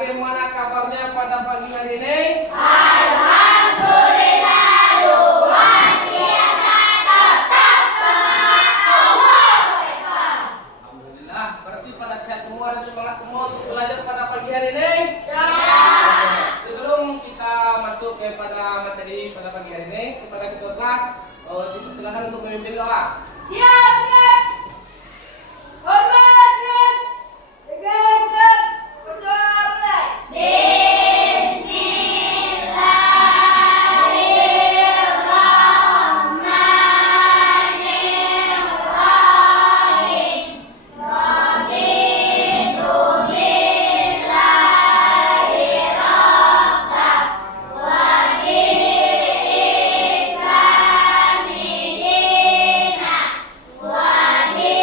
Bagaimana kabarnya pada pagi hari ini? Alhamdulillah, luar biasa, tetap semangat, Allahu Akbar. Alhamdulillah, berarti pada sehat semua dan semangat semua untuk belajar pada pagi hari ini? Ya. Sebelum kita masuk kepada materi pada pagi hari ini, kepada ketua kelas, silakan untuk memimpin doa. Siap, Red. Hormat, Red. Tegak, Red. Berdoa mulai. Bismillahirrahmanirrahim. Raditu billahi rabban wa bil islami dinan wa bi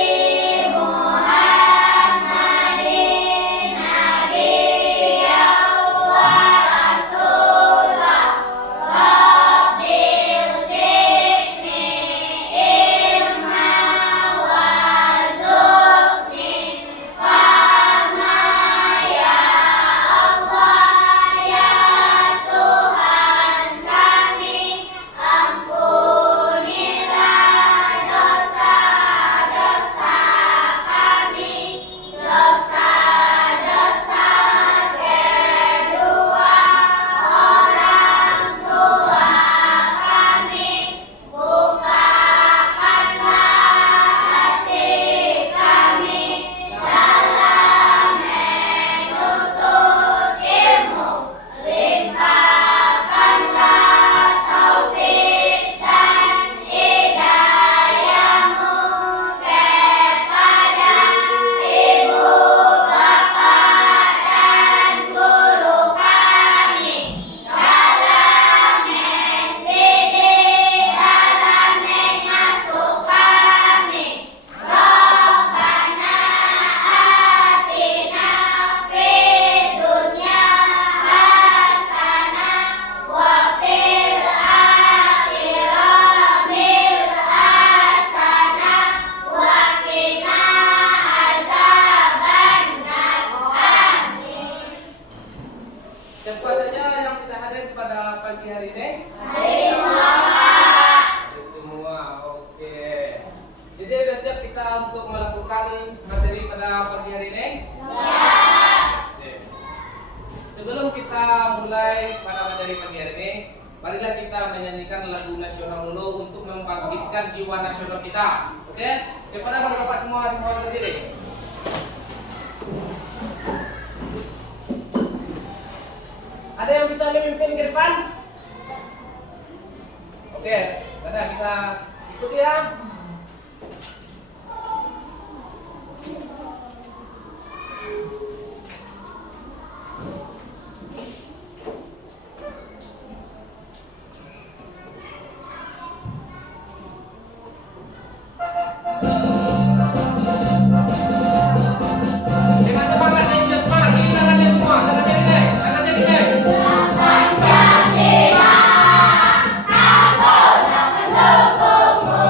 Muhammadin nabiyyan wa rasulah. Rabbil zidni ilman warzuqni fahma ya Allah ya Tuhan kami, ampunilah dosa-dosa kami, dosa-dosa kedua orang tua kami. Bukakanlah hati kami dalam menuntut ilmu, limpahkanlah taufik dan hidayahmu kepada ibu bapak dan guru kami dalam mendidik, dalam mengasuh kami. Rabbana atina fid dunya hasanah wa fil akhirati hasanah wa qina azabannar. Amin. Siapa saja yang tidak hadir pada pagi hari ini? Hadir semua, oke. Jadi sudah siap kita untuk melakukan materi pada pagi hari ini? Sip. Sebelum kita mulai pada materi pagi hari ini, marilah kita menyanyikan lagu nasional dulu untuk membangkitkan jiwa nasional kita. Oke? Kepada bapak-bapak semua dimohon berdiri. Ada yang bisa memimpin ke depan? Oke, ada bisa ikuti ya. Dengan semangat dan juga semangat, ini tangannya semua, tangannya gede, tangannya gede. Pancasila, aku tak mendukungmu.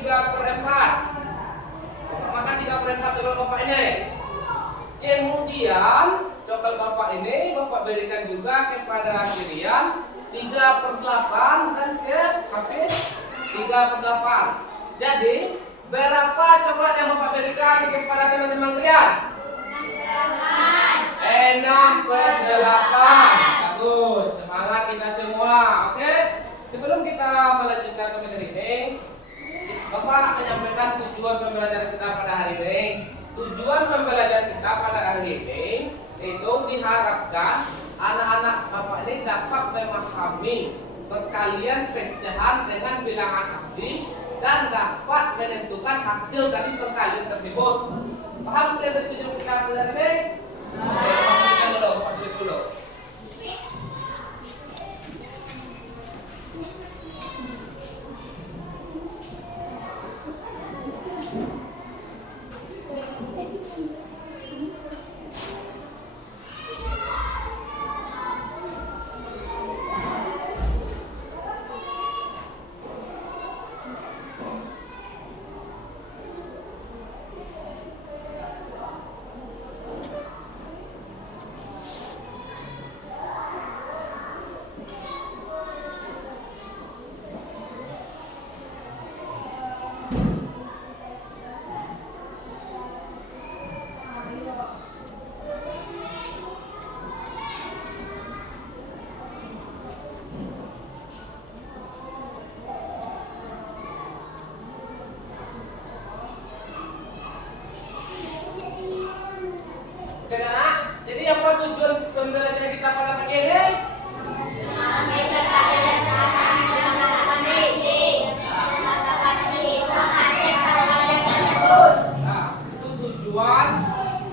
3/4. Bapak makan 3/4 coklat Bapak ini. Kemudian coklat Bapak ini Bapak berikan juga kepada Kirian 3/8 dan ke Hafiz 3/8. Jadi berapa coklat yang Bapak berikan kepada teman-teman kalian? 6/8. Bagus, semangat kita semua. Oke, sebelum kita melanjutkan ke materi ini, Bapak menyampaikan tujuan pembelajaran kita pada hari ini. Tujuan pembelajaran kita pada hari ini itu diharapkan anak-anak Bapak ini dapat memahami perkalian pecahan dengan bilangan asli dan dapat menentukan hasil dari perkalian tersebut. Paham tidak tujuan kita pada hari ini? Oke, Bapak tulis dulu. Oke, anak. Jadi apa tujuan pembelajaran kita pada pagi ini? Nah, itu tujuan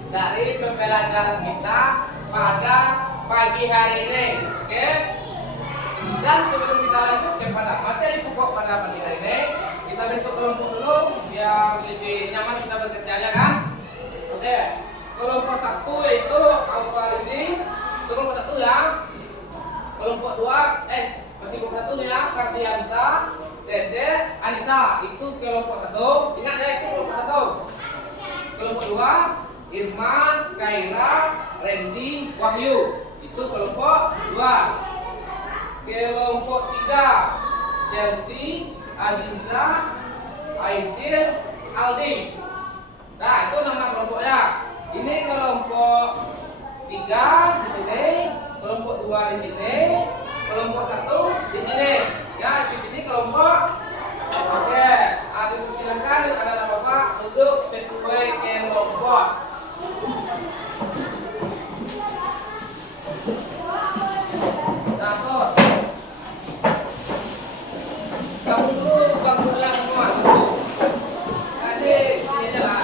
dari pembelajaran kita pada pagi hari ini. Oke? Dan sebelum kita lanjut kepada materi pokok pada pagi hari ini, kita bentuk kelompok dulu biar lebih nyaman kita bekerjanya kan? Oke. Kelompok 1 yaitu Al-Farisi, kelompok 1 ya. Kelompok 2 masih kelompok 1 ya, Kardiansa, Dede, Anissa. Itu kelompok 1. Ingat ya, itu kelompok 1. Kelompok 2 Irma, Kaira, Randy, Wahyu. Itu kelompok 2. Kelompok 3 Chelsea, Aziza, Aidil, Aldi. Nah, itu nama kelompoknya. Ini kelompok 3 di sini, kelompok 2 di sini, kelompok 1 di sini. Ya, di sini kelompok. Oke, silakan anak-anak Bapak duduk sesuai kelompok. Satu. Kamu dulu bangkulah semua. Tadi sini aja lah.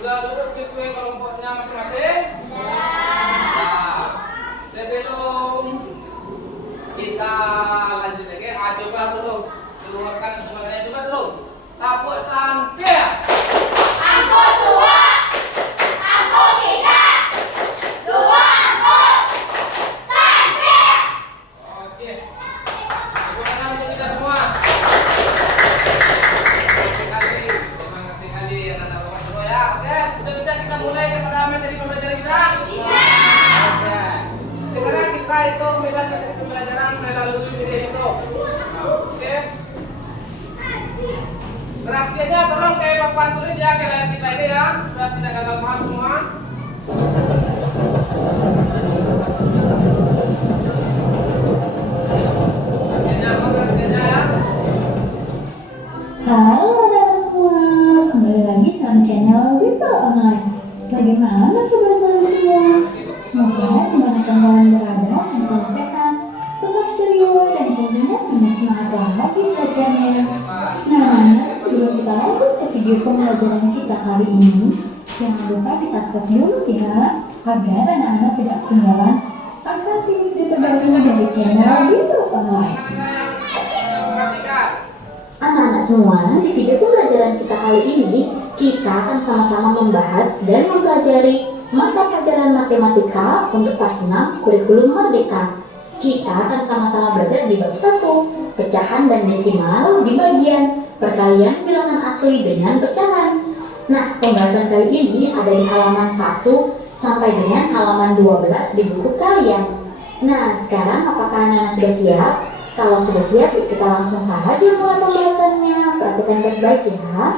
Sudah duduk sesuai kelompoknya masing-masing? Nah, sebelum kita lanjut lagi, coba dulu seluruhkan semuanya, coba dulu. Tapuk sangkir. Aku dua, aku tiga, dua aku sangkir. Oke. Tepuk tangan untuk kita semua. Terima kasih kali anak-anak Bapak semua ya. Oke, sudah bisa kita mulai kepada materi pembelajaran kita? Bisa. Oke. Sekarang kita itu mulai materi pembelajaran melalui video itu. Oke. Terakhirnya tolong kayak papan tulis ya ke layar kita ini ya, sudah tidak gagal paham semua. Artinya ya. Halo anak semua, kembali lagi dalam channel Wipel Online. Bagaimana kabar kalian semua? Semoga dimanapun kalian berada, selalu sehat, tetap ceria, dan tentunya tambah semangat lagi belajarnya. Nah, anak, sebelum kita lanjut ke video pembelajaran kita kali ini, jangan lupa di subscribe dulu ya. agar anak-anak tidak ketinggalan akan video-video terbaru dari channel Bito Online. Anak-anak semua, di video pembelajaran kita kali ini, kita akan sama-sama membahas dan mempelajari mata pelajaran matematika untuk kelas 6 kurikulum Merdeka. Kita akan sama-sama belajar di bab 1, pecahan dan desimal di bagian perkalian bilangan asli dengan pecahan. Nah, pembahasan kali ini ada di halaman 1 sampai dengan halaman 12 di buku kalian. Nah, sekarang apakah anak-anak sudah siap? Kalau sudah siap, kita langsung saja mulai pembahasannya. Perhatikan baik-baik ya.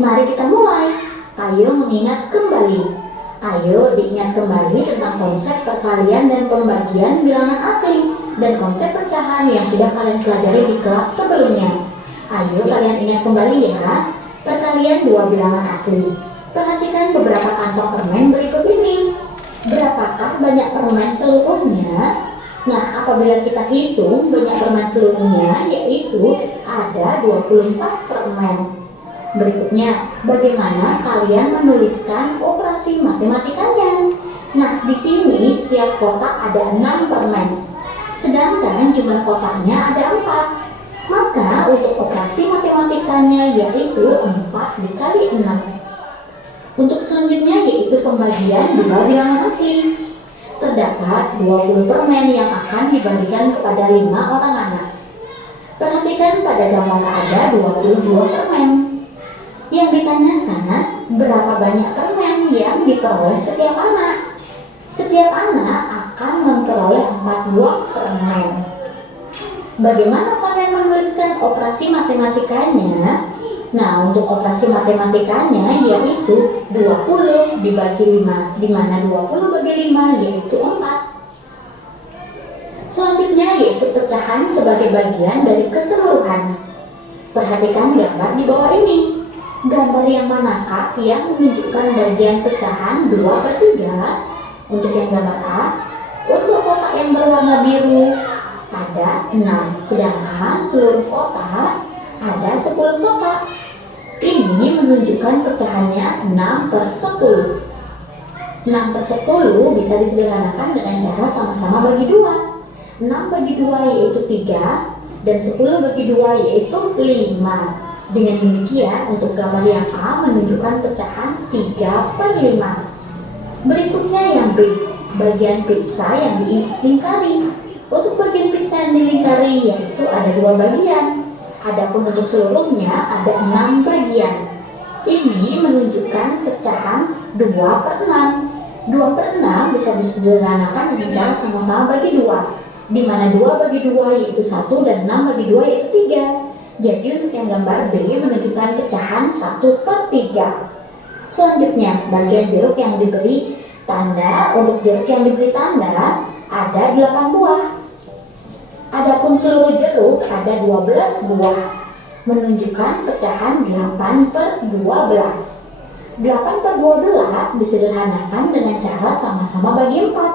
Mari kita mulai. Ayo mengingat kembali. Ayo diingat kembali tentang konsep perkalian dan pembagian bilangan asli dan konsep pecahan yang sudah kalian pelajari di kelas sebelumnya. Ayo kalian ingat kembali ya. Perkalian dua bilangan asli. Perhatikan beberapa kantong permen berikut ini. Berapakah banyak permen seluruhnya? Nah, apabila kita hitung banyak permen seluruhnya, yaitu ada 24 permen. Berikutnya, bagaimana kalian menuliskan operasi matematikanya? Nah, di sini setiap kotak ada 6 permen, sedangkan jumlah kotaknya ada 4. Maka untuk operasi matematikanya yaitu 4 dikali 6. Untuk selanjutnya yaitu pembagian dua bilangan asli. Terdapat 20 permen yang akan dibagikan kepada 5 orang anak. Perhatikan pada gambar ada 22 permen. Yang ditanyakan, berapa banyak permen yang diperoleh setiap anak? Setiap anak akan memperoleh 4 buah permen. Bagaimana kalian menuliskan operasi matematikanya? Nah, untuk operasi matematikanya yaitu 20 dibagi 5, di mana 20 bagi 5 yaitu 4. Selanjutnya yaitu pecahan sebagai bagian dari keseluruhan. Perhatikan gambar di bawah ini. Gambar yang manakah yang menunjukkan bagian pecahan 2/3? Untuk yang gambar A, untuk kotak yang berwarna biru ada 6, sedangkan seluruh kotak ada 10 kotak. Ini menunjukkan pecahannya 6/10. 6/10 bisa disederhanakan dengan cara sama-sama bagi 2. 6 bagi 2 yaitu 3, dan 10 bagi 2 yaitu 5. Dengan demikian, untuk gambar yang A menunjukkan pecahan 3/5. Berikutnya yang B, bagian pizza yang dilingkari. Untuk bagian pizza yang dilingkari yaitu ada 2 bagian. Adapun untuk seluruhnya ada 6 bagian. Ini menunjukkan pecahan 2/6. 2/6 bisa disederhanakan dengan cara sama-sama bagi 2, di mana 2 bagi 2 yaitu 1 dan 6 bagi 2 yaitu 3. Jadi untuk yang gambar B menunjukkan pecahan 1/3. Selanjutnya, bagian jeruk yang diberi tanda. Untuk jeruk yang diberi tanda ada 8 buah. Adapun seluruh jeruk ada 12 buah, menunjukkan pecahan 8/12. 8/12 disederhanakan dengan cara sama-sama bagi 4.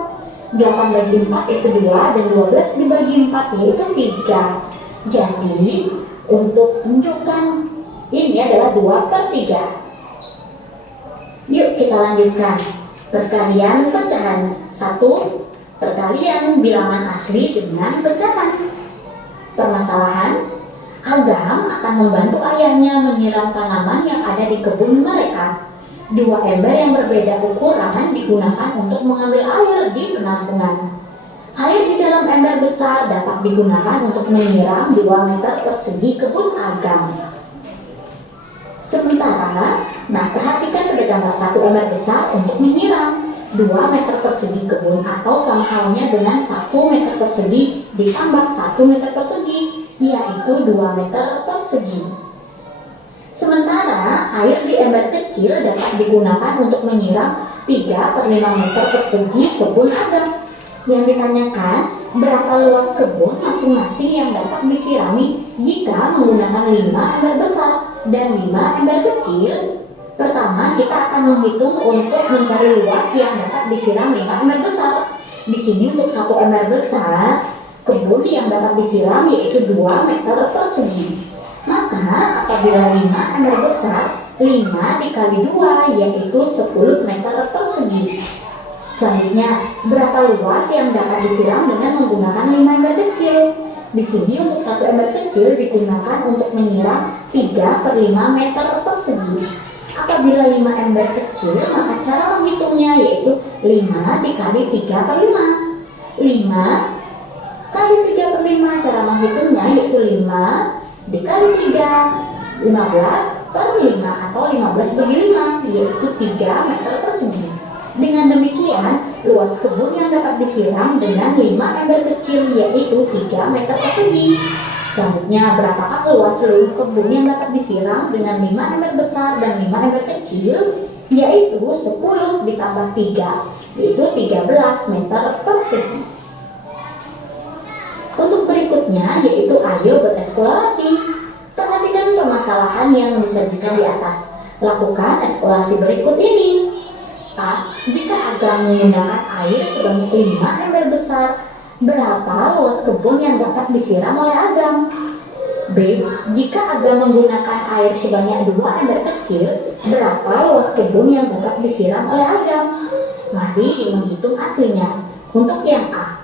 8 bagi 4 itu 2, dan 12 dibagi 4 yaitu 3. Jadi, untuk menunjukkan ini adalah 2/3. Yuk kita lanjutkan. Perkalian pecahan. 1. Perkalian bilangan asli dengan pecahan. Permasalahan, Agam akan membantu ayahnya menyiram tanaman yang ada di kebun mereka. 2 ember yang berbeda ukuran digunakan untuk mengambil air di penampungan. Air di dalam ember besar dapat digunakan untuk menyiram 2 meter persegi kebun Agam. Sementara, perhatikan pada gambar 1 ember besar untuk menyiram 2 meter persegi kebun, atau sama halnya dengan 1 meter persegi ditambah 1 meter persegi, yaitu 2 meter persegi. Sementara air di ember kecil dapat digunakan untuk menyiram 3/5 meter persegi kebun Agam. Yang ditanyakan, berapa luas kebun masing-masing yang dapat disirami jika menggunakan 5 ember besar dan 5 ember kecil? Pertama, kita akan menghitung untuk mencari luas yang dapat disiram 5 ember besar. Di sini untuk 1 ember besar, kebun yang dapat disiram yaitu 2 meter persegi. Maka apabila 5 ember besar 5 dikali 2 yaitu 10 meter persegi. Selanjutnya, berapa luas yang dapat disiram dengan menggunakan 5 ember kecil? Di sini untuk satu ember kecil digunakan untuk menyiram 3/5 meter persegi. Apabila 5 ember kecil, maka cara menghitungnya yaitu 5 dikali 3/5. 5 kali 3/5, cara menghitungnya yaitu 5 dikali 3, 15/5 atau 15/5 yaitu 3 meter persegi. Dengan demikian, luas kebun yang dapat disiram dengan 5 ember kecil yaitu 3 meter persegi. Selanjutnya, berapakah luas seluruh kebun yang dapat disiram dengan 5 ember besar dan 5 ember kecil? Yaitu 10 ditambah 3, yaitu 13 meter persegi. Untuk berikutnya, yaitu ayo bereksplorasi. Perhatikan permasalahan yang disajikan di atas. Lakukan eksplorasi berikut ini. A. Jika Agam menggunakan air sebanyak 5 ember besar, berapa luas kebun yang dapat disiram oleh Agam? B. Jika Agam menggunakan air sebanyak 2 ember kecil, berapa luas kebun yang dapat disiram oleh Agam? Mari menghitung hasilnya. Untuk yang A,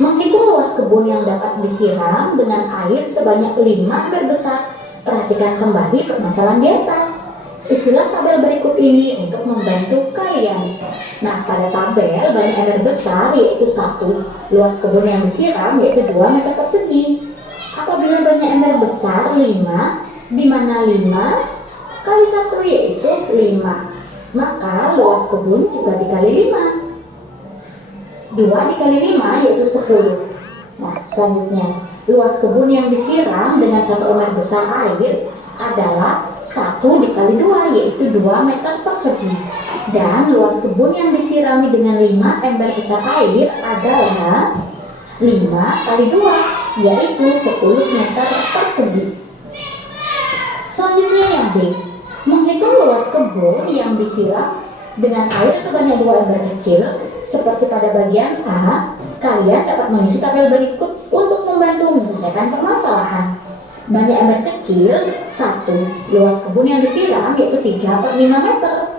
menghitung luas kebun yang dapat disiram dengan air sebanyak 5 ember besar. Perhatikan kembali permasalahan di atas. Isilah tabel berikut ini untuk membantu kalian. Nah, pada tabel banyak ember besar yaitu 1, luas kebun yang disiram yaitu 2 meter persegi. Apabila banyak ember besar 5, di mana 5 kali 1 yaitu 5, maka luas kebun juga dikali 5. 2 dikali 5 yaitu 10. Nah, selanjutnya, luas kebun yang disiram dengan 1 ember besar air adalah 1 dikali 2 yaitu 2 meter persegi. Dan luas kebun yang disirami dengan 5 ember besar air adalah 5 kali 2 yaitu 10 meter persegi. Selanjutnya yang B, menghitung luas kebun yang disiram dengan air sebanyak 2 ember kecil. Seperti pada bagian A, kalian dapat mengisi tabel berikut untuk membantu menyelesaikan permasalahan. Banyak ember kecil 1, luas kebun yang disiram yaitu 3/5 meter.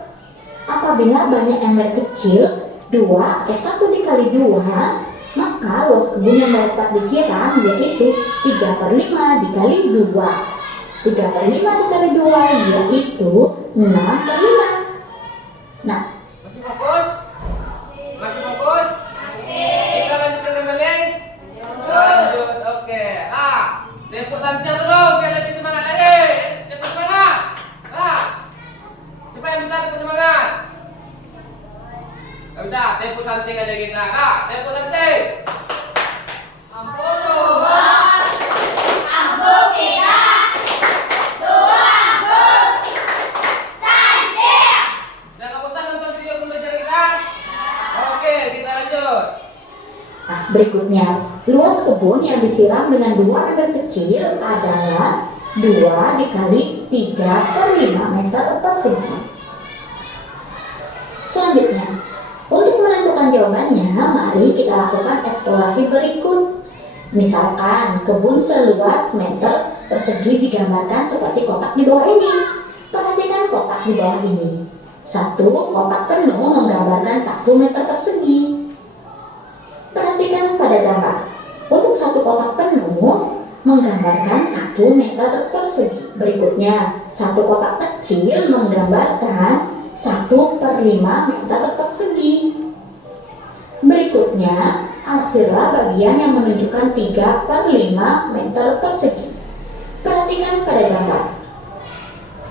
Apabila banyak ember kecil 2 atau 1 dikali 2, maka luas kebun yang dapat disiram yaitu 3/5 dikali 2. 3/5 dikali 2 yaitu 6/5. Nah, Masih fokus? Masih fokus? Kita lanjutkan kembali? Lanjut, oke. Tempo santai dulu, biar lebih semangat lagi. Tempo semangat. Siapa yang bisa tempo semangat? Gak bisa, tempo santai aja kita. Tempo santai. Ampun Tuhan. Ampun kita. Dua ampun. Santai. Sudah gak bosan nonton video pembelajaran kita? Oke, kita lanjut. Nah, berikutnya, luas kebun yang disiram dengan 2 ember kecil adalah 2 dikali 3/5 meter persegi. Selanjutnya, untuk menentukan jawabannya, mari kita lakukan eksplorasi berikut. Misalkan, kebun seluas meter persegi digambarkan seperti kotak di bawah ini. Perhatikan kotak di bawah ini. 1 kotak penuh menggambarkan 1 meter persegi. Perhatikan pada gambar. Untuk 1 kotak penuh menggambarkan 1 meter persegi. Berikutnya, 1 kotak kecil menggambarkan 1/5 meter persegi. Berikutnya, arsilah bagian yang menunjukkan 3/5 meter persegi. Perhatikan pada gambar.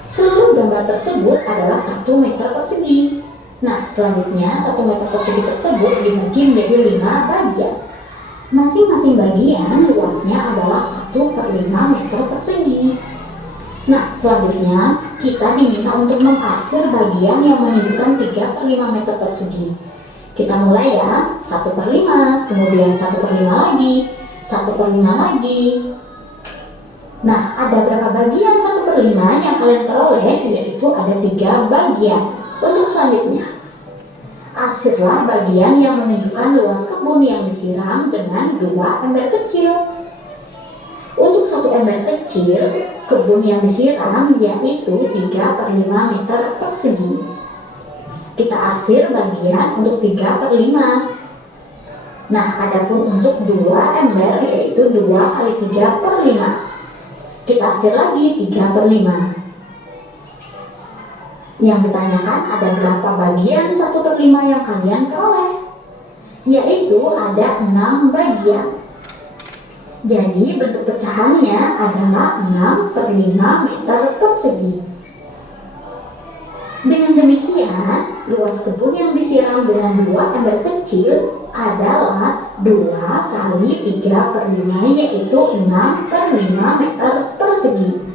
Seluruh gambar tersebut adalah 1 meter persegi. Nah, selanjutnya 1 meter persegi tersebut dibagi menjadi 5 bagian. Masing-masing bagian luasnya adalah 1/5 meter persegi. Nah, selanjutnya kita diminta untuk mengarsir bagian yang menunjukkan 3/5 meter persegi. Kita mulai ya, 1/5, kemudian 1/5 lagi, 1/5 lagi. Nah, ada berapa bagian 1/5 yang kalian peroleh? Yaitu ada 3 bagian. Untuk selanjutnya, arsirlah bagian yang menunjukkan luas kebun yang disiram dengan 2 ember kecil. Untuk satu ember kecil, kebun yang disiram yaitu 3/5 meter persegi. Kita arsir bagian untuk 3/5. Nah, adapun untuk 2 ember yaitu 2 kali 3/5. Kita arsir lagi 3/5. Yang ditanyakan ada berapa bagian 1/5 yang kalian peroleh? Yaitu ada 6 bagian. Jadi bentuk pecahannya adalah 6/5 meter persegi. Dengan demikian, luas kebun yang disiram dengan 2 ember kecil adalah 2 kali 3/5 yaitu 6/5 meter persegi.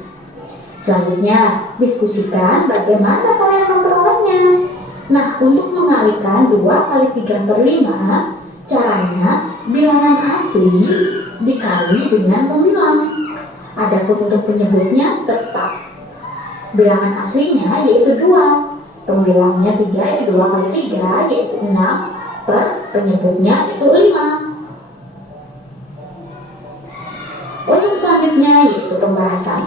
Selanjutnya, diskusikan bagaimana kalian memperolehnya. Nah, untuk mengalihkan 2 kali 3/5, caranya bilangan asli dikali dengan pembilang. Adapun untuk penyebutnya tetap bilangan aslinya yaitu 2. Pembilangnya 3 yaitu 2 kali 3 yaitu 6 per penyebutnya itu 5. Untuk selanjutnya yaitu pembahasan.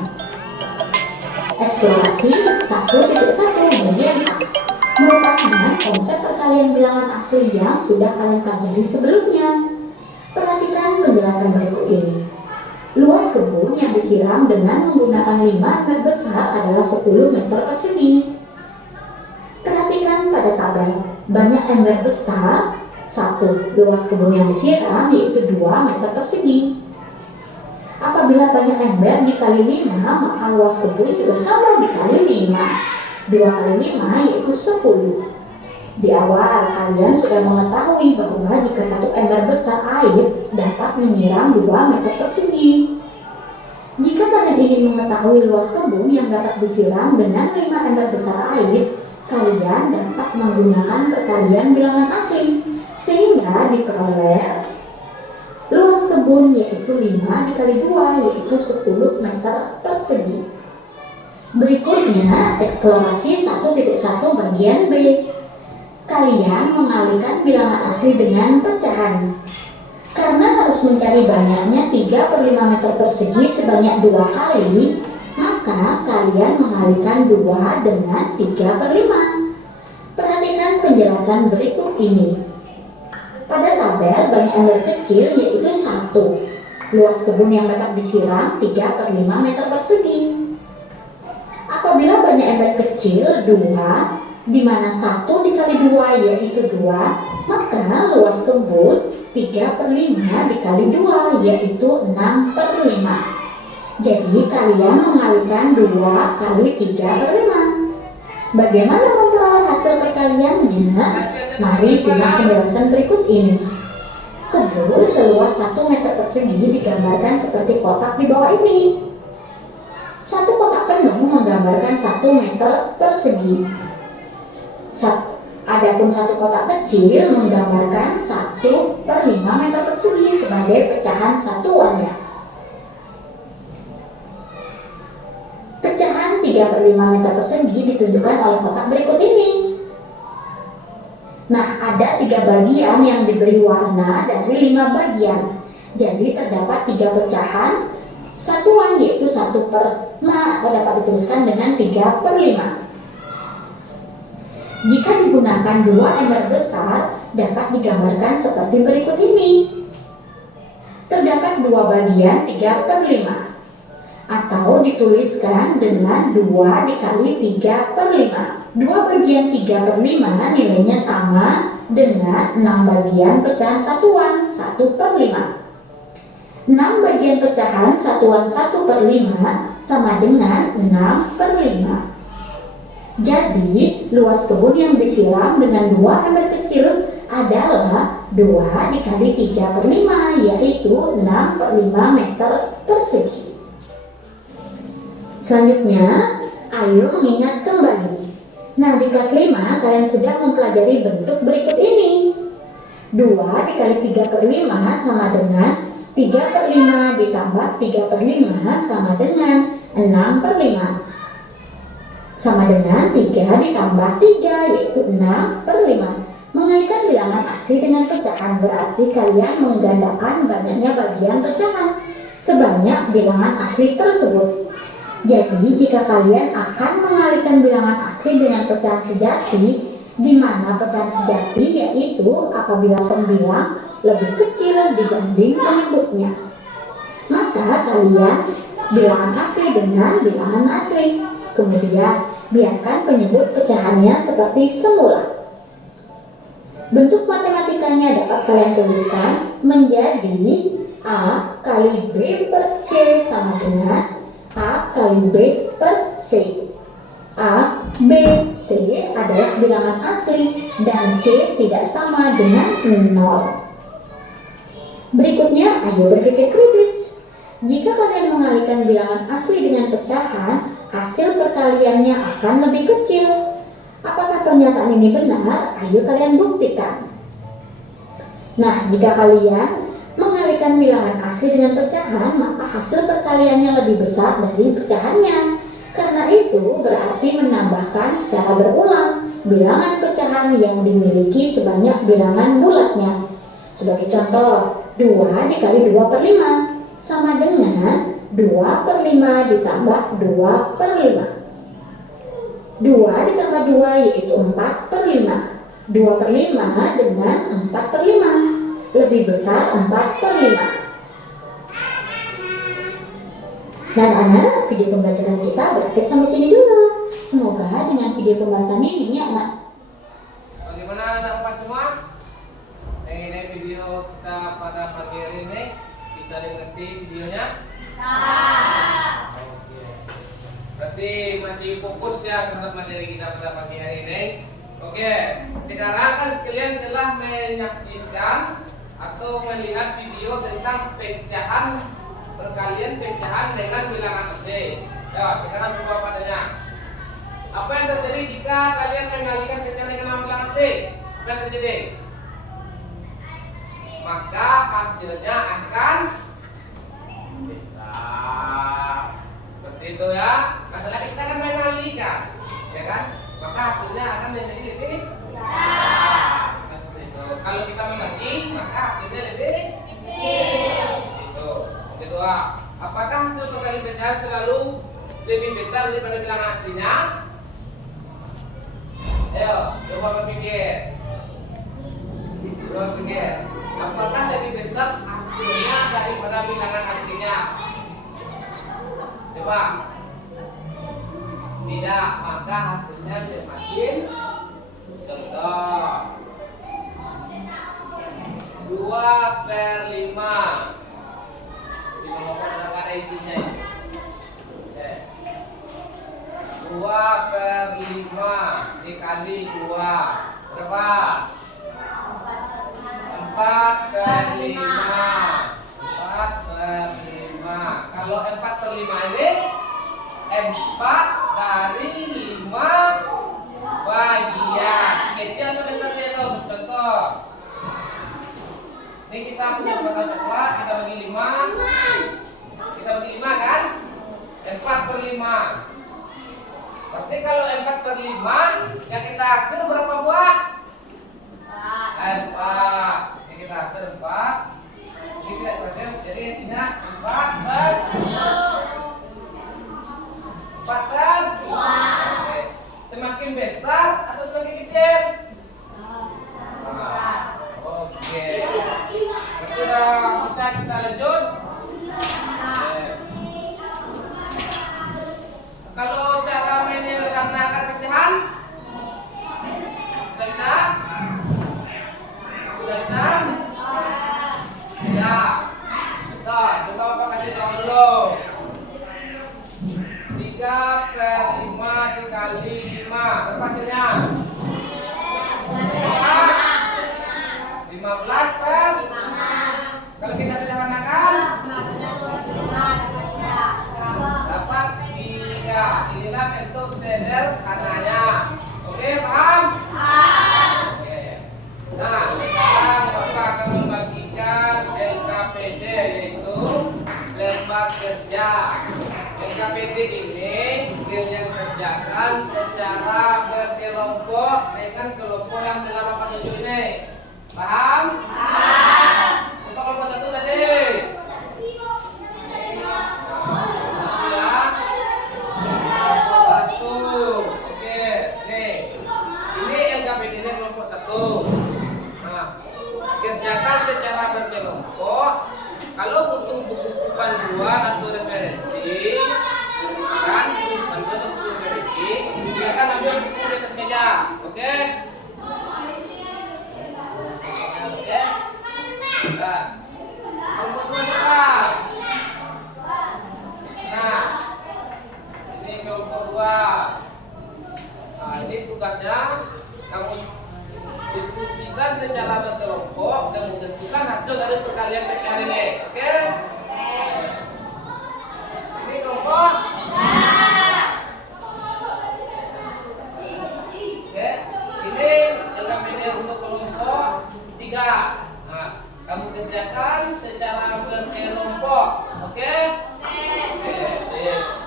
Eksplorasi 1.1 bagian A merupakan konsep perkalian bilangan asli yang sudah kalian pelajari sebelumnya. Perhatikan penjelasan berikut ini. Luas kebun yang disiram dengan menggunakan 5 ember besar adalah 10 meter persegi. Perhatikan pada tabel. Banyak ember besar, 1. Luas kebun yang disiram yaitu 2 meter persegi. Apabila banyak ember dikali 5, maka luas kebun juga sama dikali 5. 2 kali 5 yaitu 10. Di awal, kalian sudah mengetahui bahwa jika 1 ember besar air dapat menyiram 2 meter persegi. Jika kalian ingin mengetahui luas kebun yang dapat disiram dengan 5 ember besar air, kalian dapat menggunakan perkalian bilangan asli, sehingga diperoleh luas kebun yaitu 5 dikali 2 yaitu 10 meter persegi. Berikutnya, eksplorasi 1.1 bagian B. Kalian mengalihkan bilangan asli dengan pecahan. Karena harus mencari banyaknya 3/5 meter persegi sebanyak 2 kali, maka kalian mengalihkan 2 dengan 3/5. Perhatikan penjelasan berikut ini. Pada tabel banyak ember kecil yaitu 1. Luas kebun yang dapat disiram 3/5 meter persegi. Apabila banyak ember kecil 2, di mana 1 dikali 2 yaitu 2, maka luas kebun 3/5 dikali 2 yaitu 6/5. Jadi kalian mengalihkan 2 kali 3/5. Bagaimana memperoleh hasil perkaliannya? Mari simak penjelasan berikut ini. Kebun seluas 1 meter persegi digambarkan seperti kotak di bawah ini. Satu kotak penuh menggambarkan 1 meter persegi. Adapun satu kotak kecil menggambarkan 1/5 meter persegi sebagai pecahan satuannya. Pecahan 3/5 meter persegi ditunjukkan oleh kotak berikut ini. Nah, ada 3 bagian yang diberi warna dari 5 bagian. Jadi terdapat 3 pecahan satuan yaitu 1/5 atau dapat dituliskan dengan 3/5. Jika digunakan 2 ember besar, dapat digambarkan seperti berikut ini. Terdapat 2 bagian 3/5 atau dituliskan dengan 2 dikali 3/5. 2 bagian 3/5 nilainya sama dengan 6 bagian pecahan satuan 1/5. 6 bagian pecahan satuan 1/5 sama dengan 6/5. Jadi, luas kebun yang disiram dengan 2 ember kecil adalah 2 dikali 3/5 yaitu 6/5 meter persegi. Selanjutnya, ayo mengingat kembali. Nah, di kelas 5 kalian sudah mempelajari bentuk berikut ini. 2 dikali 3/5 sama dengan 3/5 ditambah 3/5 sama dengan 6/5. Sama dengan 3 ditambah 3 yaitu 6/5. Mengalihkan bilangan asli dengan pecahan berarti kalian menggandakan banyaknya bagian pecahan. sebanyak bilangan asli tersebut. Jadi, jika kalian akan mengalihkan bilangan asli dengan pecahan sejati, di mana pecahan sejati yaitu apabila pembilang lebih kecil dibanding penyebutnya, maka kalian bilangan asli dengan bilangan asli. Kemudian, biarkan penyebut pecahannya seperti semula. Bentuk matematikanya dapat kalian tuliskan menjadi A kali B per C sama dengan A kali B per C. A, B, C adalah bilangan asli dan C tidak sama dengan 0. Berikutnya, ayo berpikir kritis. Jika kalian mengalihkan bilangan asli dengan pecahan, hasil perkaliannya akan lebih kecil. Apakah pernyataan ini benar? Ayo kalian buktikan. Nah, jika kalian mengalihkan bilangan asli dengan pecahan, maka hasil perkaliannya lebih besar dari pecahannya. Karena itu berarti menambahkan secara berulang bilangan pecahan yang dimiliki sebanyak bilangan bulatnya. Sebagai contoh, 2 dikali 2 per 5 sama dengan 2 per 5 ditambah 2 per 5. 2 ditambah 2 yaitu 4 per 5. 2 per 5 dengan 4 per 5. Lebih besar 4 per 5. Nah anak-anak, video pembelajaran kita berakhir sampai sini dulu. Semoga dengan video pembahasan ini ya anak. Bagaimana anak-anak semua? Ini video kita pada pagi hari ini bisa dimengerti videonya? Oke. Berarti masih fokus ya terhadap materi kita pada pagi hari ini. Oke, sekarang kan kalian telah menyaksikan atau melihat video tentang pecahan perkalian pecahan dengan bilangan asli. Ya, sekarang coba padanya. Apa yang terjadi jika kalian mengalihkan pecahan dengan bilangan asli? Apa yang terjadi? Maka hasilnya akan besar. Seperti itu ya. Masalah kita akan mengalihkan, ya kan? Maka hasilnya akan menjadi lebih besar. Seperti itu. Kalau kita membagi, maka hasilnya lebih kecil. Itu. Kedua, apakah hasil perkalian pecahan selalu lebih besar daripada bilangan aslinya? Ayo, coba berpikir. Apakah lebih besar hasilnya daripada bilangan aslinya? Coba. Tidak, maka hasilnya semakin contoh 2 per 5. Ada isinya ini. 2 per 5 dikali 2 berapa? 4 per 5. 4 per 5. Kalau 4 per 5 ini 4 dari 5 bagian. Kecil atau besarnya itu? Contoh. Ini kita punya batang coklat, kita bagi 5. Kita bagi 5 kan? 4 per 5. Berarti kalau 4 per 5 yang kita hasil berapa buah? 4. Yang kita hasil 4. Ini tidak berhasil, jadi isinya 4 per 4 per 2. Semakin besar atau semakin kecil? Oke. Sudah bisa kita lanjut? Kalau cara menyederhanakan pecahan, sudah bisa? Sudah bisa? Bisa. Coba Bapak kasih tahu dulu. 3 per 5 dikali 5 berapa hasilnya? 15 per 5. Kalau kita sederhanakan dapat 3. Inilah bentuk sederhananya. Oke, paham? Oke. Nah, sekarang Bapak akan membagikan LKPD, yaitu lembar kerja. LKPD ini kalian kerjakan secara berkelompok dengan kelompok yang telah Bapak tunjuk ini. Paham? Untuk kelompok 1 tadi. Nah, kerjakan secara berkelompok. Kalau butuh buku panduan atau referensi, kan buku panduan atau buku referensi, silakan ambil buku di atas meja, oke? Oke. Nah, kelompok dua siapa? Nah, ini kelompok dua. Nah, ini tugasnya kamu diskusikan secara berkelompok dan menentukan hasil dari perkalian hari ini. Oke? Ini kelompok. Oke. Ini yang beda untuk kelompok 3. Nah, kamu kerjakan secara berkelompok. Oke? Oke, sip.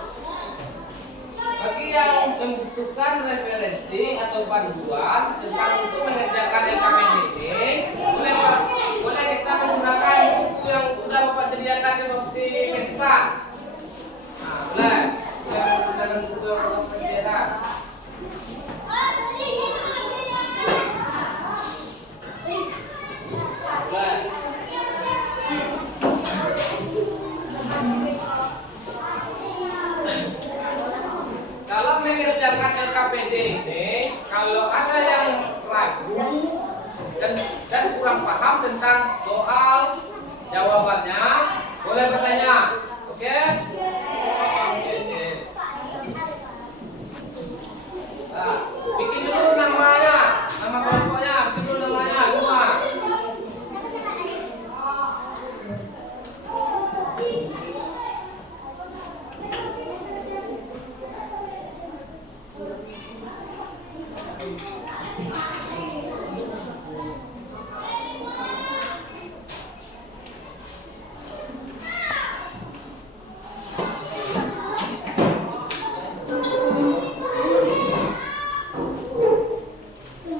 Bagi yang membutuhkan referensi atau panduan tentang untuk mengerjakan LKPD ini, boleh kita menggunakan buku yang sudah Bapak sediakan di kita. Nah, boleh. Kita menggunakan buku yang Bapak sediakan. Boleh. Dalam mengerjakan LKPD ini, kalau ada yang ragu dan kurang paham tentang soal jawabannya, boleh bertanya. Oke? Oke. Nah, bikin dulu namanya, nama kelompoknya, bikin dulu namanya semua.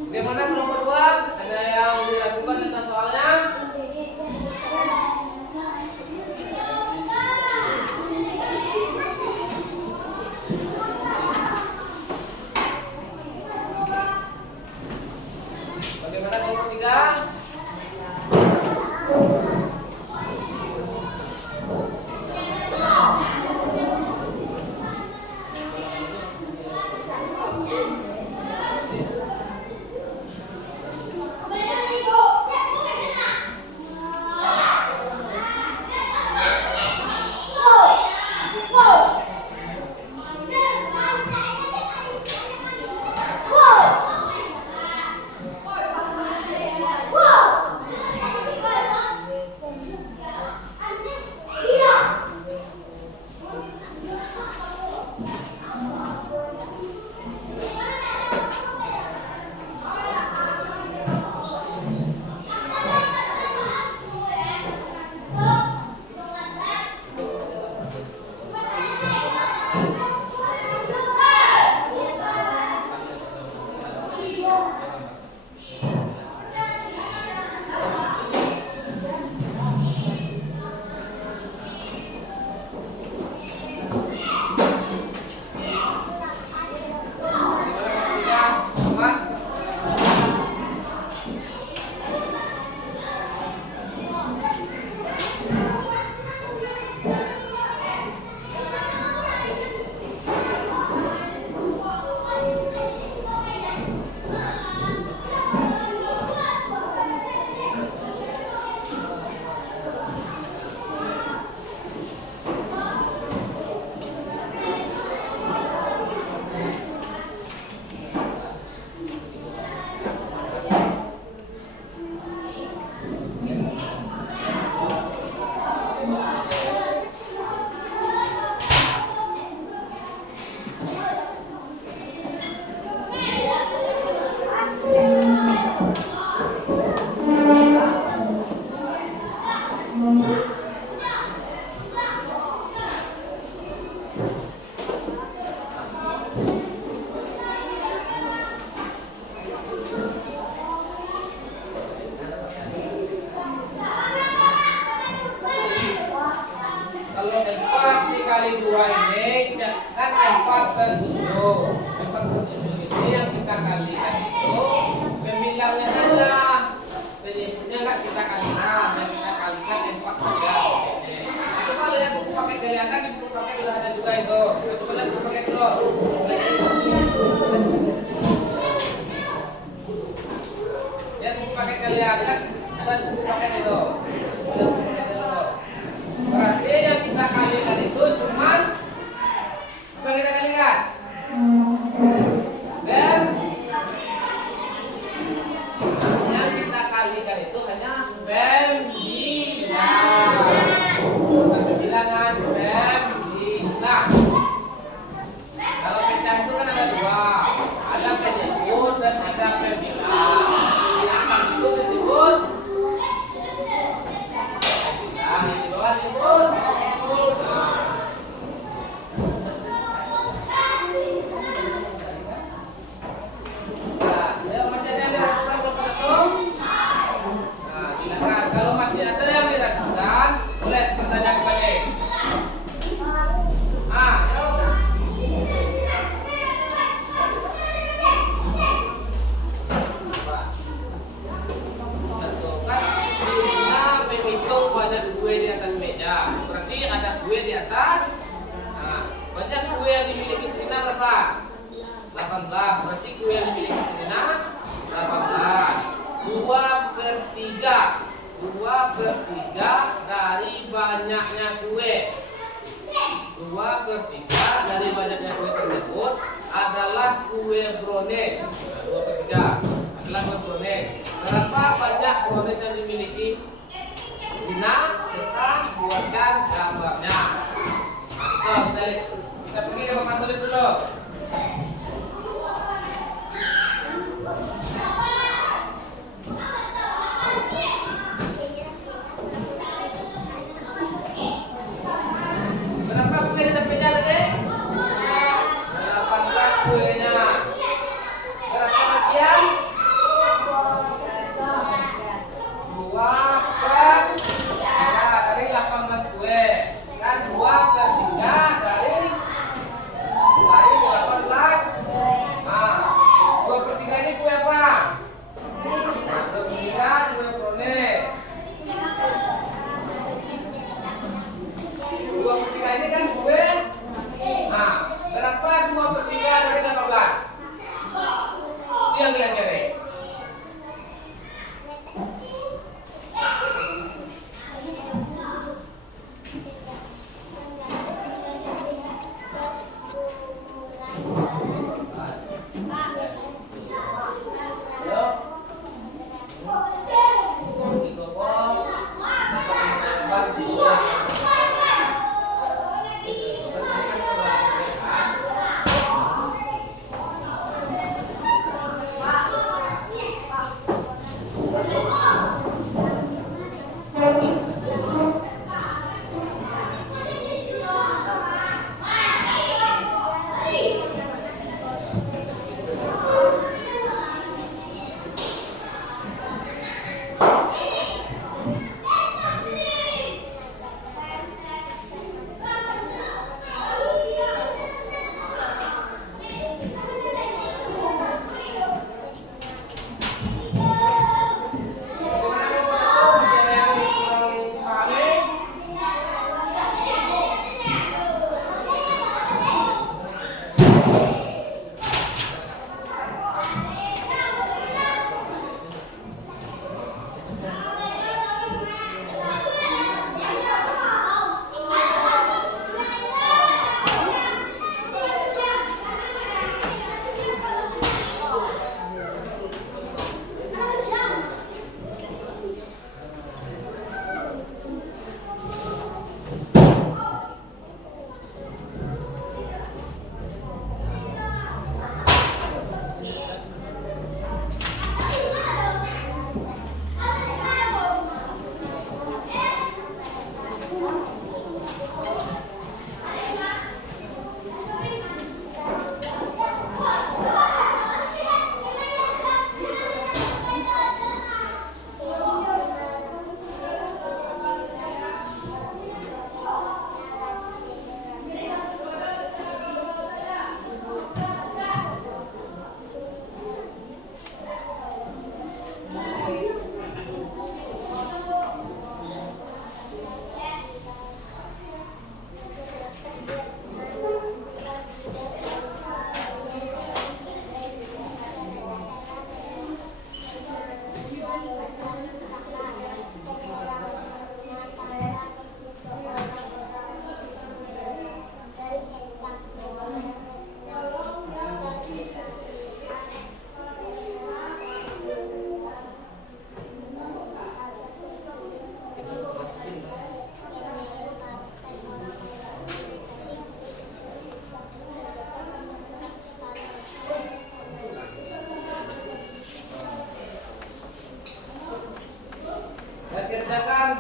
Bagaimana kelompok 2? Ada yang diragukan tentang soalnya? Bagaimana kelompok 3? kali 2 ini kan 4 per 7. 4 per 7 ini yang kita kalikan itu pemilangnya Lihat buku paket kalian kan ada buku paket itu. Ada buku paket dulu. Berarti yang kita kalikan itu cuman apa yang kita kalikan? Bem. Yang kita kalikan itu hanya bem bilang. Bukan bilangan bem bilang. Kalau pecah itu kan ada dua, ada penyebut dan ada pembilang. Yang atas itu disebut pembilang, yang di bawah disebut. Nah, ya masih ada yang diragukan belum ketemu? Nah, silakan. Kalau masih ada yang diragukan, boleh bertanya kembali. Kue di atas meja, berarti ada kue di atas. Nah, banyak kue yang dimiliki Serina berapa? 18. Berarti kue yang dimiliki Serina 18. 2/3. 2/3 dari banyaknya kue. 2/3 dari banyaknya kue tersebut adalah kue brownies. 2/3 adalah kue brownies. Berapa banyak brownies yang dimiliki Serina? Kita buatkan gambarnya. Nah, kita pergi ke papan tulis dulu. Berapa kue di atas meja tadi? 18 kuenya. Berapa bagian? 2/3 dari 18 kue. Kan 2/3 dari 18. Nah, 2/3 ini kue apa? 2/3 kue brownies. 2/3 ini kan kue. Nah, berapa 2/3 dari 18? Itu yang kalian cari.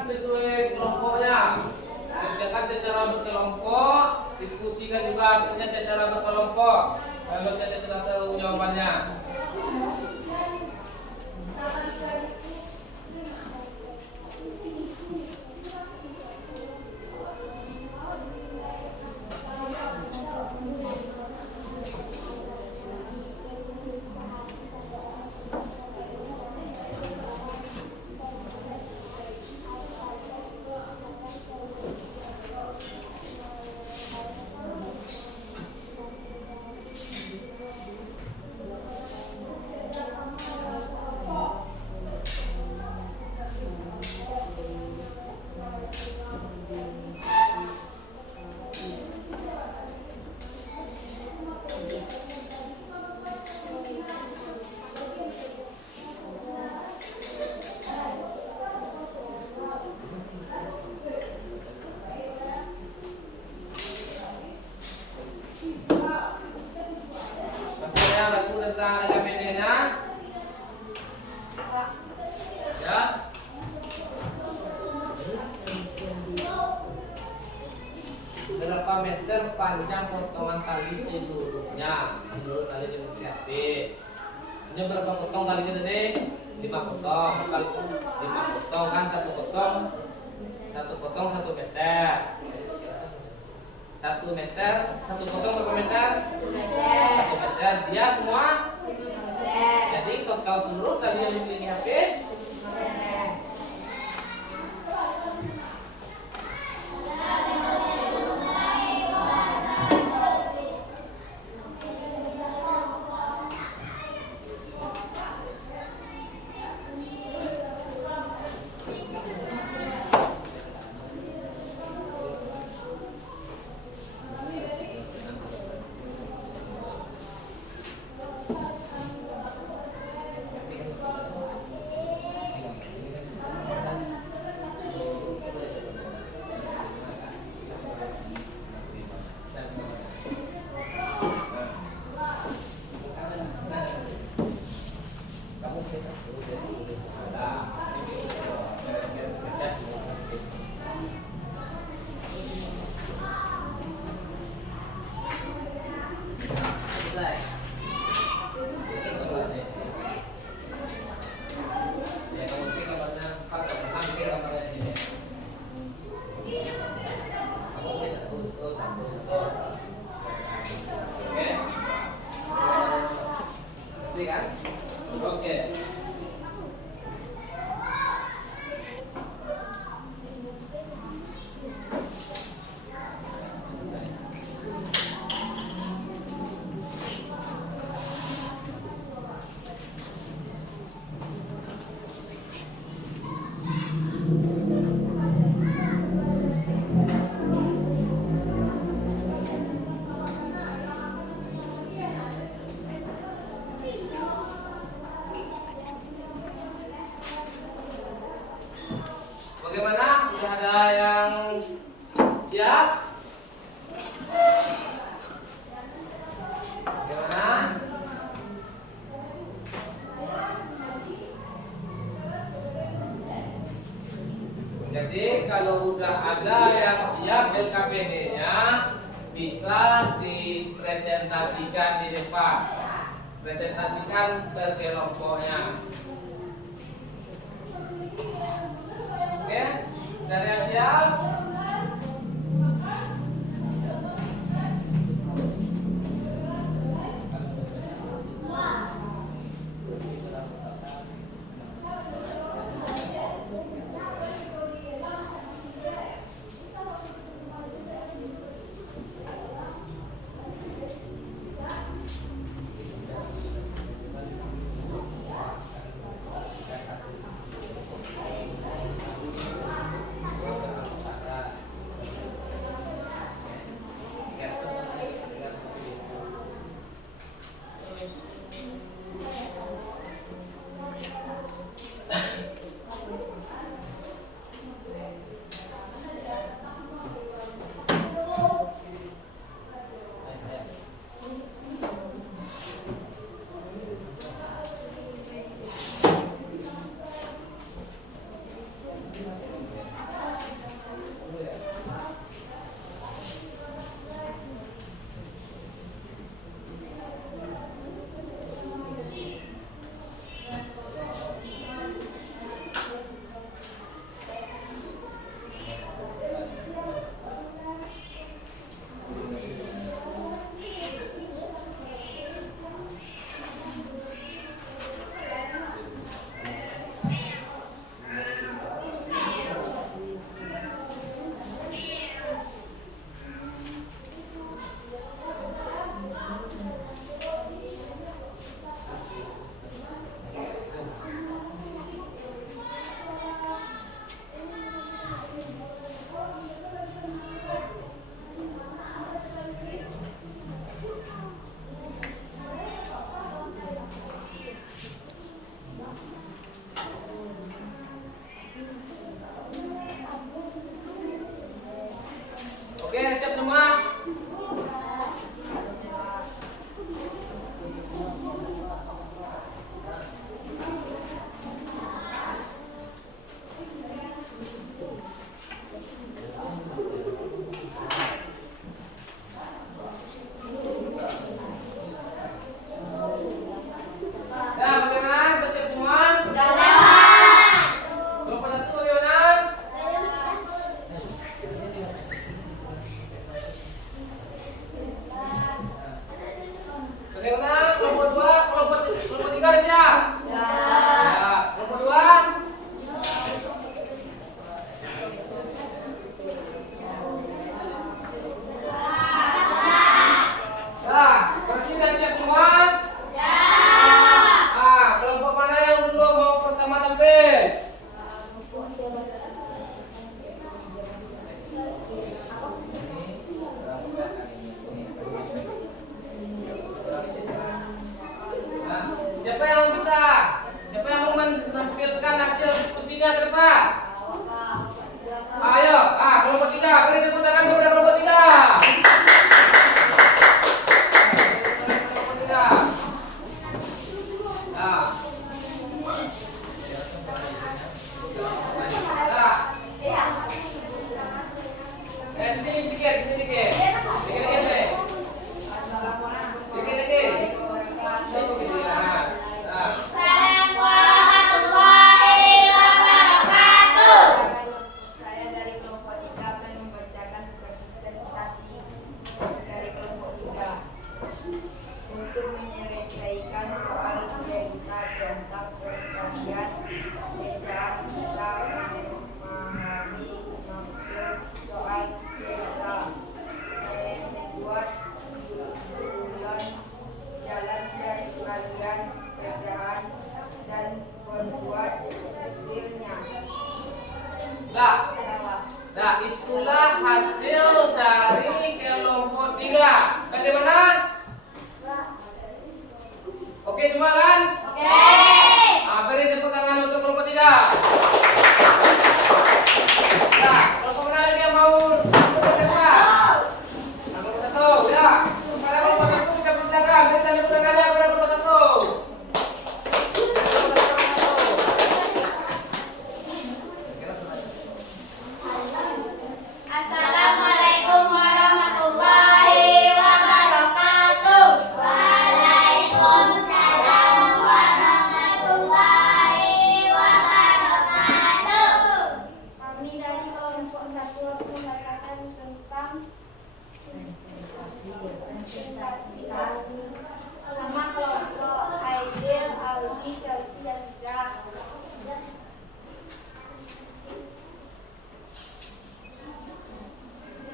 sesuai kelompoknya. Kerjakan secara berkelompok, diskusikan juga hasilnya secara berkelompok. Lalu saya sudah tahu jawabannya. Lagu tentang LKPD-nya ya. Berapa meter panjang potongan tali seluruhnya? Seluruh tali dimulai habis. Ini berapa potong talinya tadi? 5 potong. Kalau 5 potong kan satu potong 1 meter. 1 meter, 1 potong berapa meter? 1 meter. Dia semua? Jadi total seluruh tali yang dimiliki habis bagaimana? Sudah ada yang siap? Bagaimana? Jadi kalau udah ada yang siap LKPD-nya bisa dipresentasikan di depan. Presentasikan per kelompoknya. Oke, dari yang siap? yang bisa? Siapa yang mau menampilkan hasil diskusinya ke depan? Ayo, kelompok 3, beri tepuk tangan kepada kelompok 3. Kelompok 3. Nah. Di sini sedikit, di sini sedikit. Sedikit deh. Sedikit deh. Sedikit. Nah. Assalamualaikum warahmatullahi wabarakatuh. Saya dari kelompok 3 akan membacakan presentasi dari kelompok 3 untuk menyelesaikan soal delta tentang perkalian ejaan kita memahami maksud soal delta dan membuat usulan jalan dari kalian pecahan dan membuat hasilnya. Nah, itulah hasil dari kelompok 3. Bagaimana? Oke semua kan? Beri tepuk tangan untuk kelompok 3. Nah, kelompok mana lagi yang mau kelompok 1? Kelompok 1, ya. Kepada kelompok 1 kita persilakan. Berikan tepuk tangannya kepada kelompok 1. Assalamualaikum warahmatullahi wabarakatuh. Waalaikumsalam warahmatullahi wabarakatuh. Kami dari kelompok 1 membacakan tentang presentasi kami. Nama kelompok Aidil, Aldi, Chelsea, dan Zah.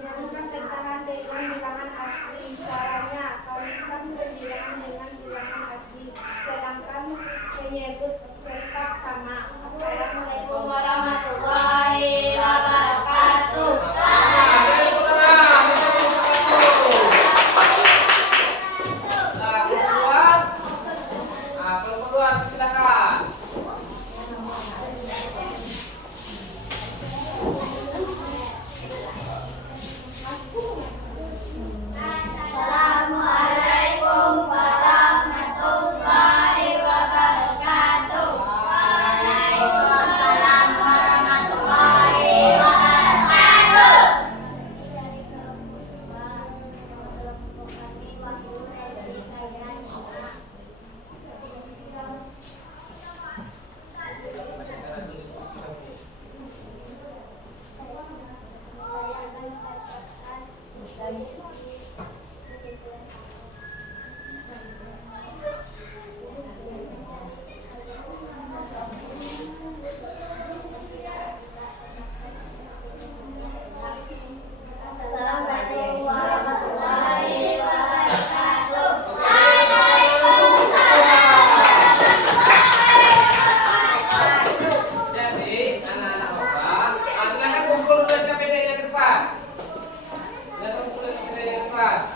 Menyanyikan pecahan dengan bilangan asli. Caranya, kalikan berbilangan dengan bilangan asli, sedangkan menyebut tetap sama. Assalamualaikum Warahmatullahi wabarakatuh. Beri tepuk tangan untuk kelompok 2. Kelompok 2 silakan. Assalamualaikum warahmatullahi wabarakatuh. Waalaikumsalam warahmatullahi wabarakatuh. Dari kelompok kami waktu dari kalian Assalamualaikum warahmatullahi wabarakatuh. Jadi, anak-anak Bapak, silakan kumpul dulu SKPD-nya ke depan. Silakan kumpul SKPD-nya ke depan.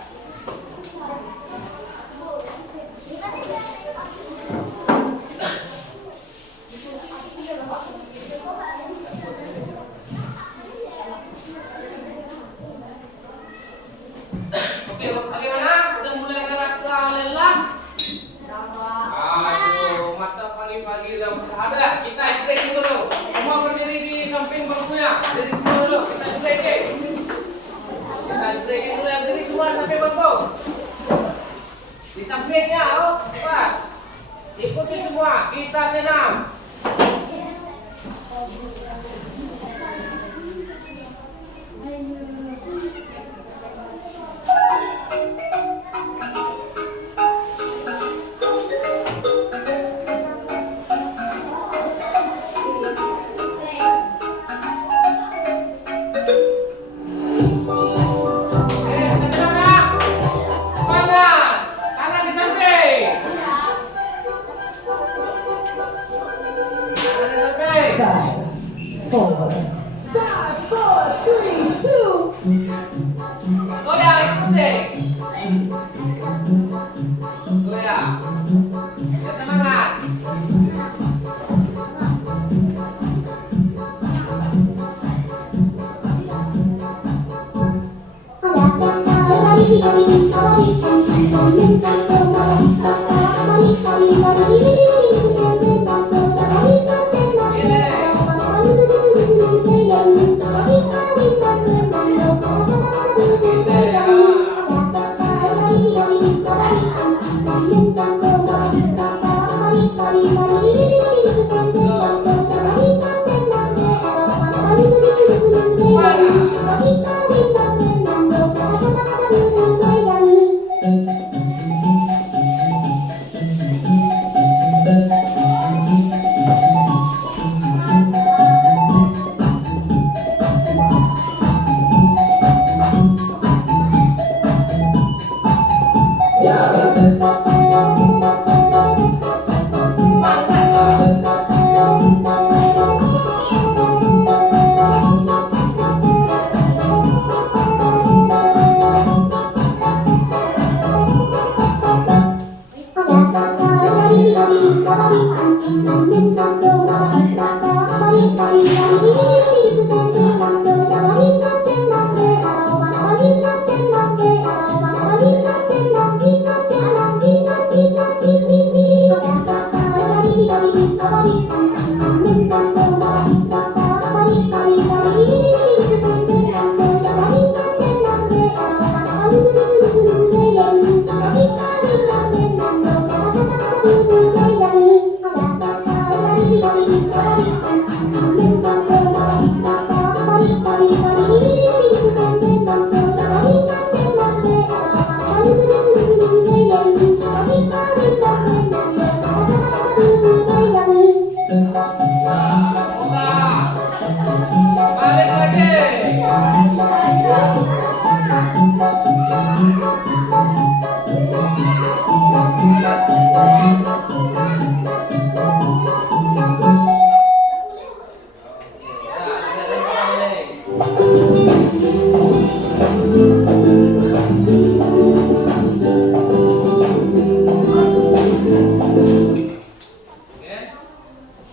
Oke, bagaimana? Udah mulai ada rasa lelah? Aduh, masa pagi-pagi udah ada. Kita stretching dulu. Semua berdiri di samping bangkunya. Berdiri semua dulu. Kita stretching. Kita stretching dulu. Yang berdiri semua sampai bangku. Di sampingnya, cepat. Ikuti semua. Kita senam. Goyang, ikuti. Goyang. Semangat. Balik lagi.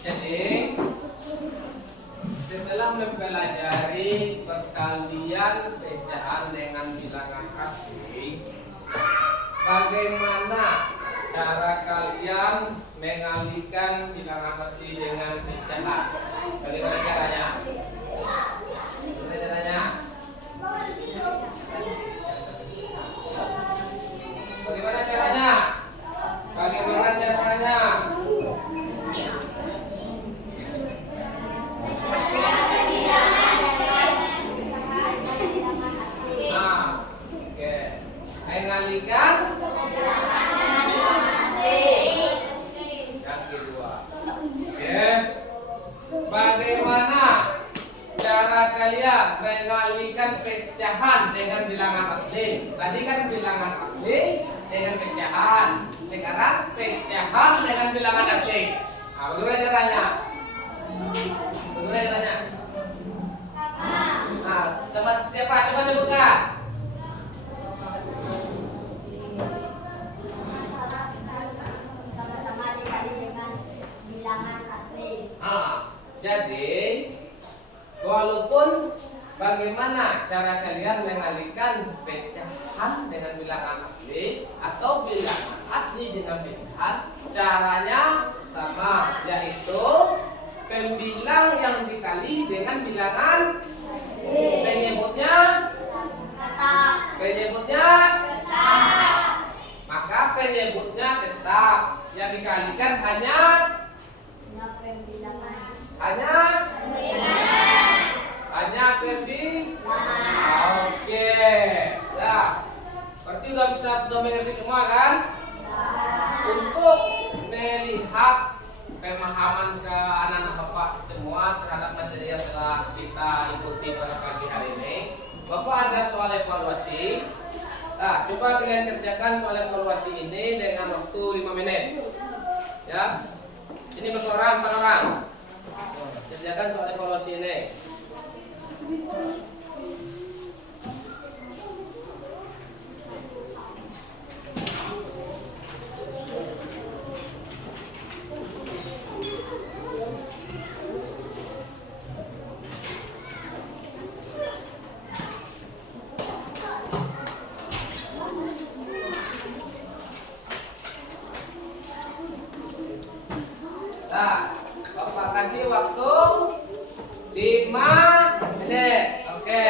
Jadi setelah mempelajari perkalian pecahan dengan bilangan asli, bagaimana cara kalian mengalihkan bilangan asli dengan pecahan? Bagaimana caranya? Bagaimana caranya? Bagaimana caranya? Bagaimana caranya? Nah, oke. Mengalihkan yang kedua. Oke. Bagaimana cara kalian mengalihkan pecahan dengan bilangan asli? Tadi kan bilangan asli dengan pecahan. Sekarang pecahan dengan bilangan asli. Nah, bagaimana caranya? Bagaimana caranya? Nah, sama seperti apa? Coba sebutkan. Sama-sama dikali dengan bilangan asli. Jadi walaupun bagaimana cara kalian mengalihkan pecahan dengan bilangan asli atau bilangan asli dengan pecahan, caranya sama, yaitu pembilang yang dikali dengan bilangan penyebutnya maka penyebutnya tetap, yang dikalikan hanya pembilangan. Oke. Nah, berarti udah mengerti semua kan? Untuk melihat pemahaman ke anak-anak Bapak semua terhadap materi yang telah kita ikuti pada pagi hari ini, Bapak ada soal evaluasi. Nah, coba kalian kerjakan soal evaluasi ini dengan waktu 5 menit. Ya. Ini berapa orang? 4 orang. Kerjakan soal evaluasi ini. Nah, Bapak kasih waktu 5 menit. Oke.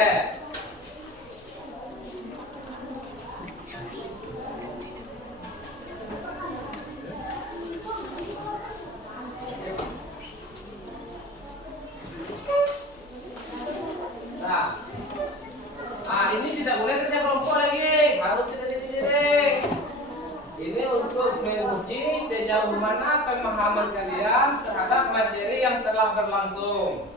Nah, ini tidak boleh kerja kelompok lagi, harus sendiri-sendiri. Ini untuk menguji sejauh mana pemahaman kalian terhadap materi yang telah berlangsung.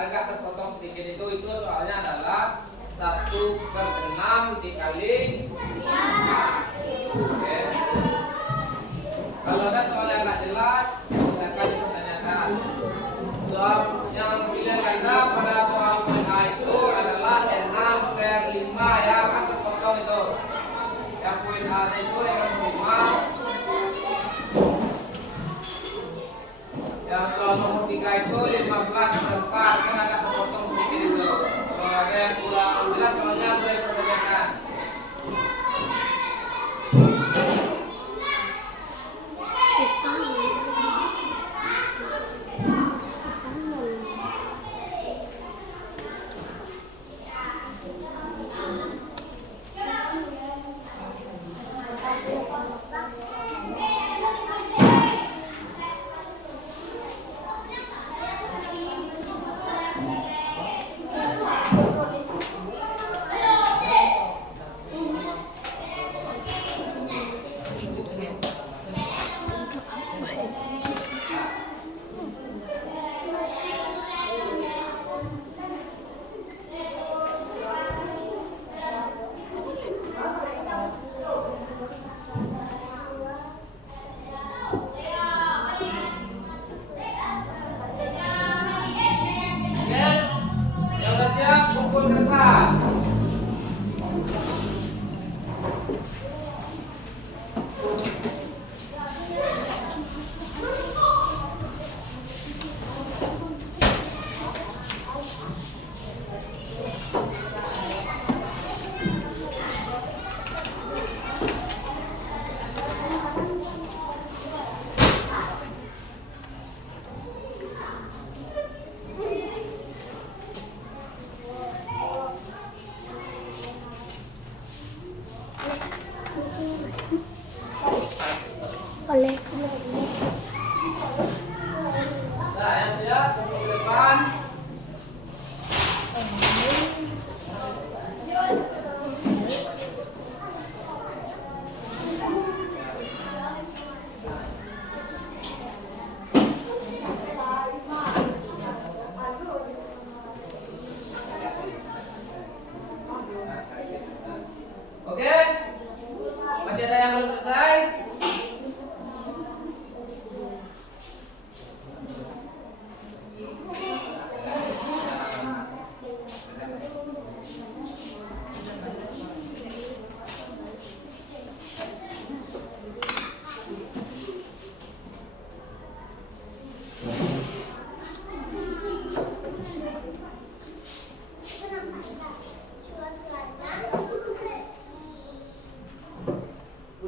Agak terpotong sedikit itu soalnya adalah 1/6 dikali 5. Oke. Kalau ada soal yang nggak jelas silakan ditanyakan. Soal yang pilihan ganda pada soal A itu adalah 6/5 ya, kan terpotong itu. Yang poin A itu yang 5. Yang soal nomor 3 itu 15/4, kan agak terpotong sedikit itu. Kalau ada yang kurang jelas soalnya boleh dipertanyakan. Oleh. Nah, yang siap kumpul ke depan. Oke? Masih ada yang belum selesai?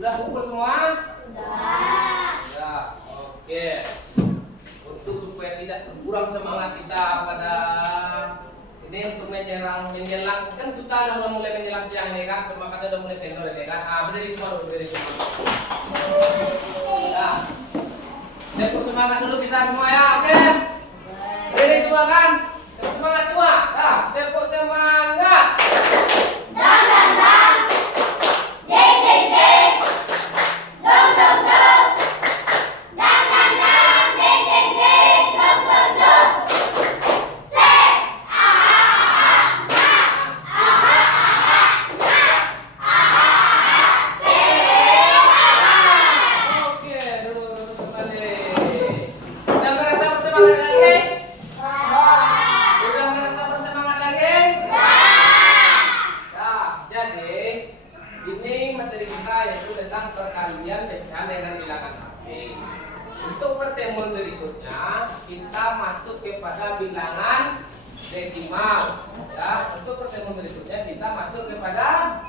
Udah kumpul semua? Sudah. Oke. Untuk supaya tidak terkurang semangat kita pada Ini untuk menjelang kan kita udah mulai menjelang siang ini kan, semua kan udah mulai tidur ini kan. Berdiri semua. Ya. Tepuk semangat dulu kita semua ya, oke? Berdiri semua kan? Tepuk semangat semua. Nah, tepuk semangat. Dang dang dang. Ding ding ding. Dong dong dong. Dang dang dang. Ding ding ding. Dong dong dong. Oke, dulu kembali. Udah merasa bersemangat lagi? Udah merasa bersemangat lagi? Nah, jadi ini materi kita yaitu tentang perkalian pecahan dengan bilangan asing. Untuk pertemuan berikutnya kita masuk kepada bilangan desimal. Ya, untuk pertemuan berikutnya kita masuk kepada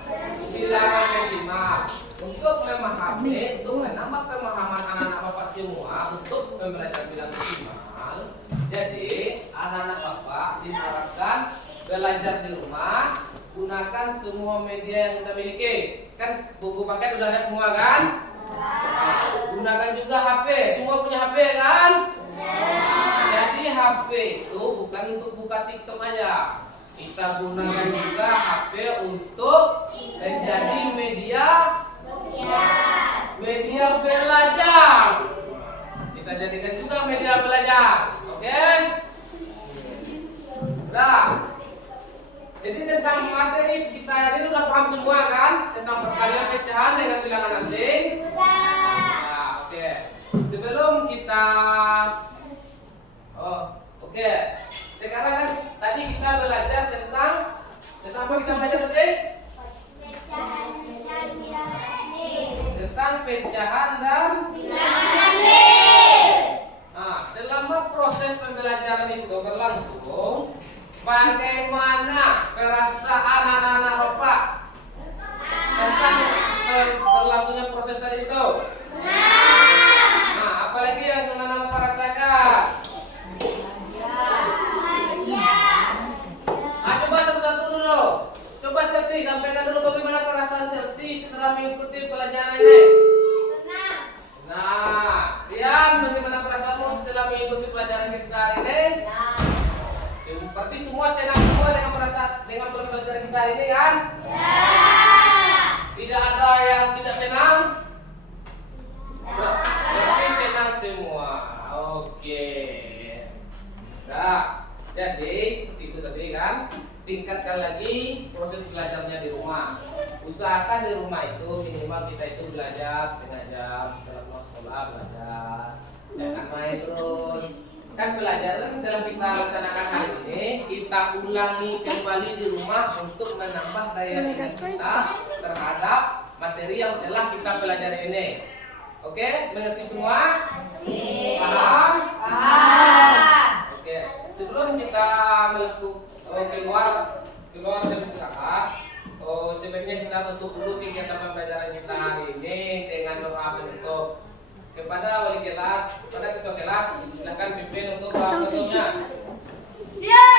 bilangan desimal. Untuk memahami, untuk menambah pemahaman anak-anak Bapak semua untuk pembelajaran bilangan desimal. Jadi, anak-anak Bapak diharapkan belajar di rumah, gunakan semua media yang kita miliki. Kan buku paket udah ada semua kan? Gunakan juga HP. Semua punya HP kan? Jadi HP itu bukan untuk buka TikTok aja. Kita gunakan juga HP untuk menjadi media belajar. Kita jadikan juga media belajar. Oke? Nah, jadi tentang materi kita ini udah paham semua kan? Tentang perkalian pecahan dengan bilangan asing. Nah, oke. Sebelum kita oke. Sekarang kan tadi kita belajar tentang apa kita belajar tadi? Tentang pecahan dan nah, selama proses pembelajaran itu berlangsung, bagaimana perasaan anak-anak Bapak tentang berlangsungnya proses tadi itu? Nah, apalagi yang anak-anak Bapak rasakan? Coba satu-satu dulu. Coba Selsi, sampaikan dulu bagaimana perasaan Selsi setelah mengikuti pelajaran ini. Nah, Rian, bagaimana perasaanmu setelah mengikuti pelajaran kita hari ini? Seperti semua senang semua dengan pelajaran kita hari ini kan? Tidak ada yang tidak senang? Berarti senang semua. Oke. Nah, jadi seperti itu tadi kan. Tingkatkan lagi proses belajarnya di rumah. Usahakan di rumah itu minimal kita itu belajar setengah jam setelah pulang sekolah belajar. Jangan main terus. Kan pelajaran dalam kita laksanakan hari ini kita ulangi kembali di rumah untuk menambah daya ingat kita terhadap materi yang telah kita pelajari ini. Oke, mengerti semua? Paham? Oke, sebelum kita keluar dari istirahat, sebaiknya kita tutup dulu kegiatan pembelajaran kita hari ini dengan doa penutup. Kepada wali kelas, kepada ketua kelas, silakan pimpin untuk doa penutupnya. Siap.